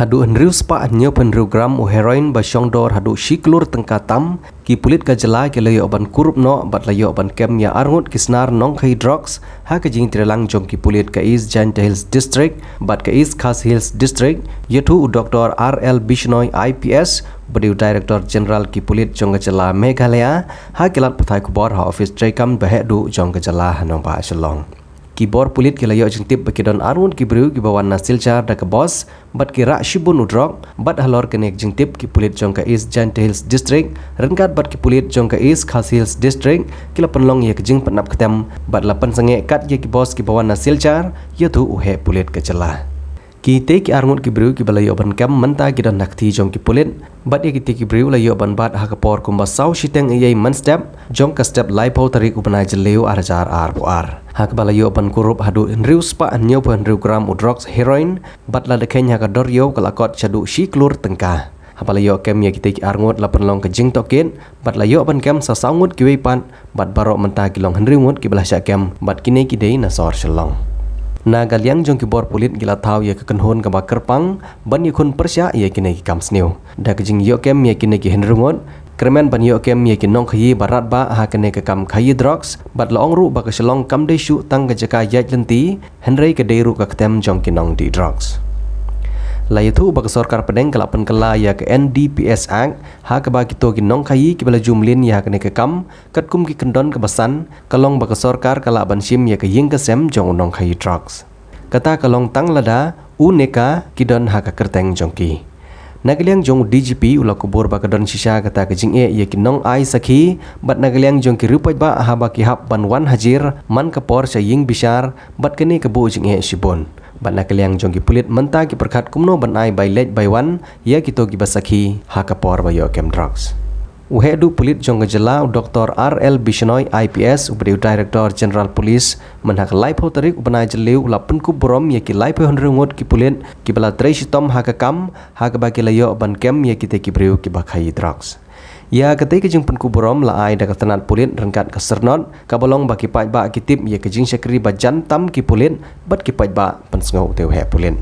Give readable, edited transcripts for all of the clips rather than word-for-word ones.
Haduh Henriu spa nyo penrogram o Heroin ba Shongdor Haduh Klur tengkatam ki Pulit ka jela ki layo ban Kurup no bat layo ban kem ya arngut kisnar nong khai drugs ha ka jing trelang jong ki Pulit ka is Giant Hills District bat ka is Khas Hills District yetu Dr. RL Bishnoi IPS Badiu Director General ki Pulit jong ka jela Meghalaya ha kilat pathai kubor ha office trekam bahedu jong ka jela hanong ba Shillong Kibor Pulit ki layo jeng tip bakidon arun ki briu ki bawan na Silchar da ka boss bat ki rak shibun udrok bat halor kenek jeng tip ki Pulit jong ka is Giant Hills District renkat bat ki Pulit jong ka is Khas Hills District kila penlong ye ke jeng penap ketem bat lapan sange kat ye ki boss ki bawan na Silchar ye tu uhe Pulit ke celah ki te ki arngut ki briu ki balayo ban kam menta ki dan nakti jong ki Pulit bat ye ki te ki briu layo ban bat ha ka por kumba saw shiteng ye man step jong ka step lai pau tarik upana jeleu arjar ar puar hak balayo ban Kurup Haduh Henriu spa nyo Henriu gram drugs heroin bat la dekhen ha ka doryo kalakot chadu Klur tengka habalayo kem ye ki te ki arngut la penlong ke jing tokin bat layo ban kem sa saungut ki weipan bat barok menta ki long Henriu ngut ki belah sya kem bat kini ki dei na sor shelong na galiang jong ki bor Pulit gila taw ye kekenhon ka ba kerpang ban ye kun persya ye kini ki kam sneu da ke jing yo kem ye kini ki Henriu ngut Kremen ban yo kem ye ki nong khayi barat ba ha kene ke kam khayi drugs bat laong ru ba ka shalong kam de shu tang ka jaka yaj lenti henrei ke deiru ka ketem jong ki nong di drugs la yetu ba ka sarkar pedeng kala pen kala ya ke NDPS Act ha ka ba ki to ki nong khayi ki bala jumlin ya kene ke kam kat kum ki kendon ke basan kalong ba ka sarkar kala ban sim ya ke ying ka sem jong nong khayi drugs kata kalong tang lada uneka kidon ha ka kerteng jong ki Nagaliang jong DGP ula kubur ba kadon shisha kata ke jing ye ki nong ai sakhi bat nagaliang jong ki rupai ba ha ba ki hap ban wan hajir man ka por sa ying bishar bat kene ke bu jing shibon bat nagaliang jong ki Pulit menta ki perkhat kumno ban ai by late by one ya ki to ki basakhi ha ka por ba yo kem drugs Uhedu Pulit jong jela Dr. RL Bishnoi IPS Badiu Director General Police menhak laip ho tarik upana jeleu lapen ku borom ye ki laip ho ngut ki Pulit ki bala trei sitom ha ka kam ha ka ba ki layo ban kem ye ki te ki briu ki bakhai drugs ya kate ke jing pen ku borom la ai da ka tanat Pulit rengkat ka sernot ka bolong ba ki pai ba ki tip ye ke jing sekri ba jantam ki Pulit bat ki pai ba pen sngau teu he Pulit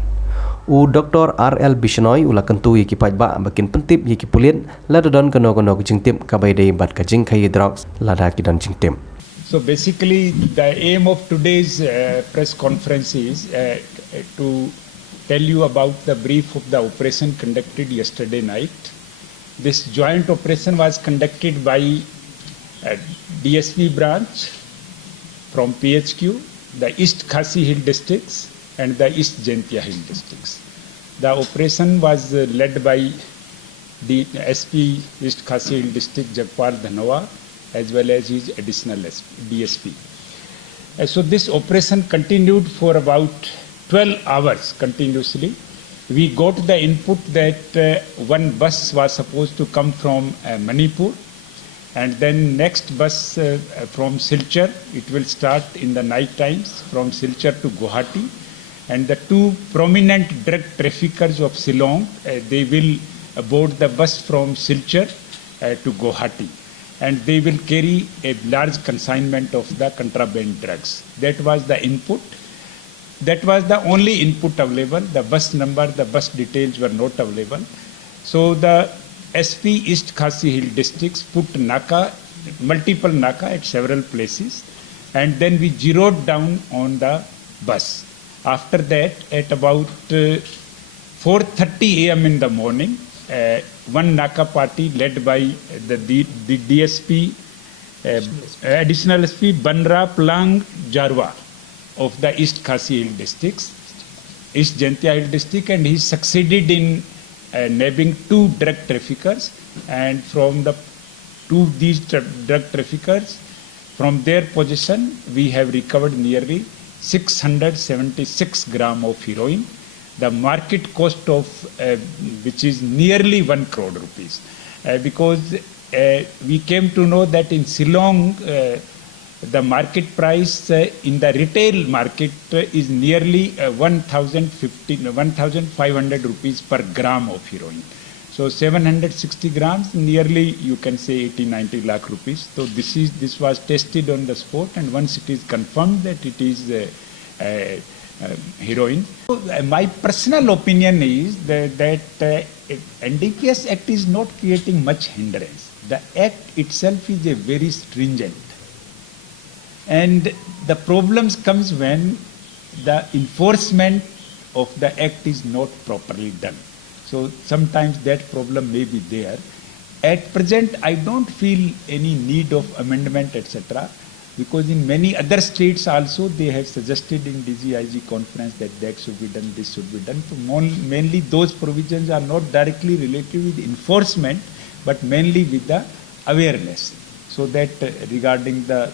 U Dr. RL Bishnoi ula kentu ye ki pai ba bakin pentip ye ki Pulit la don kono jing tip ka bai dei bat ka jing khai drugs la da ki don jing tip So basically the aim of today's press conference is to tell you about the brief of the operation conducted yesterday night. This joint operation was conducted by DSP branch from PHQ, the East Khasi Hill districts and the East Jaintia Hill districts. The operation was led by the SP East Khasi Hill district Jagpal Dhanawa as well as his additional DSP. So this operation continued for about 12 hours continuously. We got the input that one bus was supposed to come from Manipur, and then next bus from Silchar. It will start in the night times from Silchar to Guwahati. And the two prominent drug traffickers of Shillong, they will board the bus from Silchar to Guwahati. And they will carry a large consignment of the contraband drugs. That was the input. That was the only input available. The bus number, the bus details were not available. So the SP East Khasi Hill districts put NACA, multiple NACA at several places. And then we zeroed down on the bus. After that, at about 4:30 a.m. in the morning, one NACA party led by the DSP, additional SP Banra Plang Jarwa of the East Khasi Hill districts, East Jaintia Hill district, and he succeeded in nabbing two drug traffickers. And from the two of these drug traffickers, from their possession, we have recovered nearly 676 gram of heroin, the market cost of which is nearly 1 crore rupees. Because we came to know that in Shillong, the market price in the retail market is nearly 1,500 rupees per gram of heroin. So 760 grams, nearly you can say 80-90 lakh rupees. So this was tested on the spot, and once it is confirmed that it is heroin. So, my personal opinion is that NDPS Act is not creating much hindrance. The Act itself is a very stringent. And the problems comes when the enforcement of the Act is not properly done. So sometimes that problem may be there. At present, I don't feel any need of amendment, etc. Because in many other states also they have suggested in DGIG conference that should be done, this should be done. So mainly those provisions are not directly related with enforcement, but mainly with the awareness. So that regarding the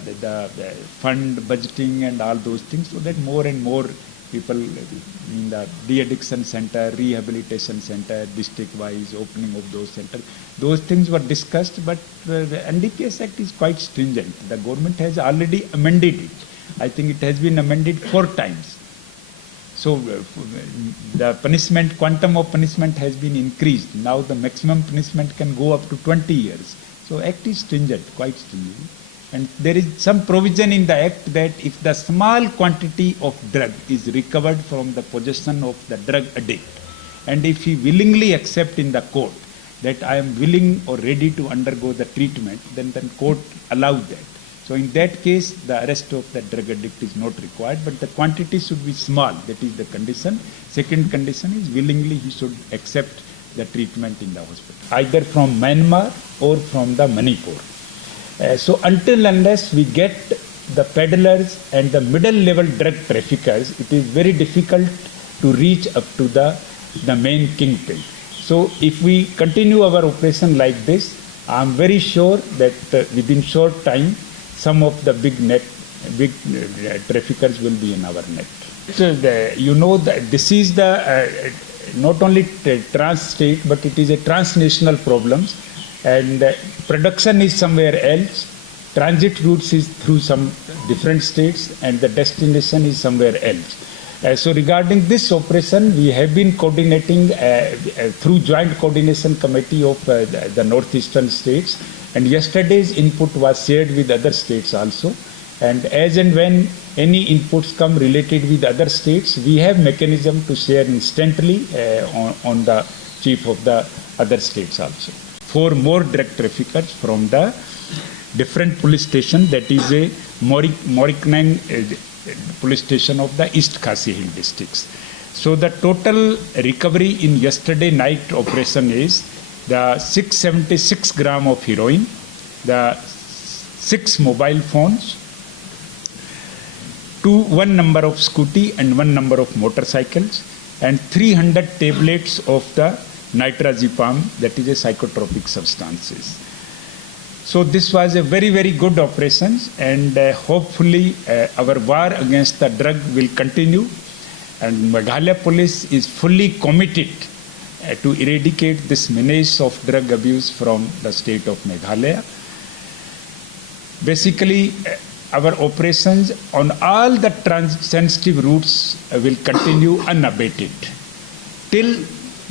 fund budgeting and all those things, so that more and more people in the de-addiction center, rehabilitation center, district-wise opening of those centers, those things were discussed, but the NDPS Act is quite stringent. The government has already amended it. I think it has been amended 4 times. So the punishment, quantum of punishment has been increased. Now the maximum punishment can go up to 20 years. So Act is stringent, quite stringent. And there is some provision in the Act that if the small quantity of drug is recovered from the possession of the drug addict, and if he willingly accept in the court that I am willing or ready to undergo the treatment, then court allows that. So in that case, the arrest of the drug addict is not required, but the quantity should be small. That is the condition. Second condition is willingly he should accept the treatment in the hospital, either from Myanmar or from the Manipur. So until unless we get the peddlers and the middle level drug traffickers, it is very difficult to reach up to the main kingpin. So if we continue our operation like this, I am very sure that within short time, some of the big traffickers will be in our net. So you know that this is the not only trans-state, but it is a transnational problem. And production is somewhere else, transit routes is through some different states, and the destination is somewhere else. So regarding this operation, we have been coordinating through Joint Coordination Committee of the northeastern states, and yesterday's input was shared with other states also. And as and when any inputs come related with other states, we have mechanism to share instantly on the chief of the other states also. 4 more drug traffickers from the different police station, that is a Moriknang police station of the East Khasi Hill districts. So the total recovery in yesterday night operation is the 676 gram of heroin, the 6 mobile phones, 1 number of scooty and 1 number of motorcycles, and 300 tablets of the nitrazepam, that is a psychotropic substances. So this was a very, very good operation, and hopefully our war against the drug will continue, and Meghalaya police is fully committed to eradicate this menace of drug abuse from the state of Meghalaya. Basically, our operations on all the sensitive routes will continue unabated till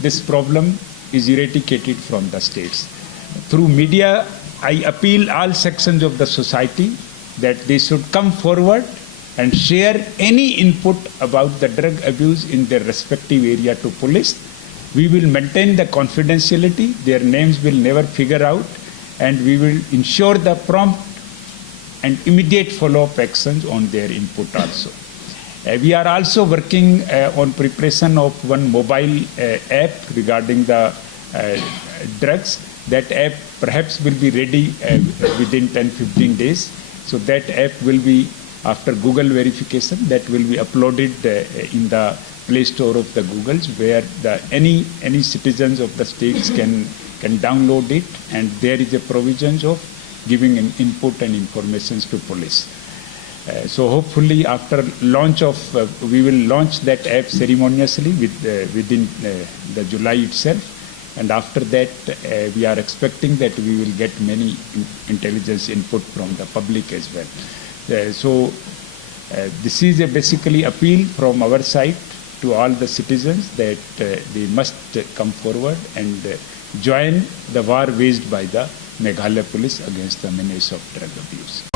this problem is eradicated from the states. Through media, I appeal all sections of the society that they should come forward and share any input about the drug abuse in their respective area to police. We will maintain the confidentiality, their names will never figure out, and we will ensure the prompt and immediate follow-up actions on their input also. We are also working on preparation of one mobile app regarding the drugs. That app perhaps will be ready within 10-15 days. So that app will be, after Google verification, that will be uploaded in the Play Store of the Googles, where any citizens of the states can download it, and there is a provisions of giving an input and information to police. So hopefully after launch of, we will launch that app ceremoniously within the July itself. And after that, we are expecting that we will get many intelligence input from the public as well. This is a basically appeal from our side to all the citizens that they must come forward and join the war waged by the Meghalaya police against the menace of drug abuse.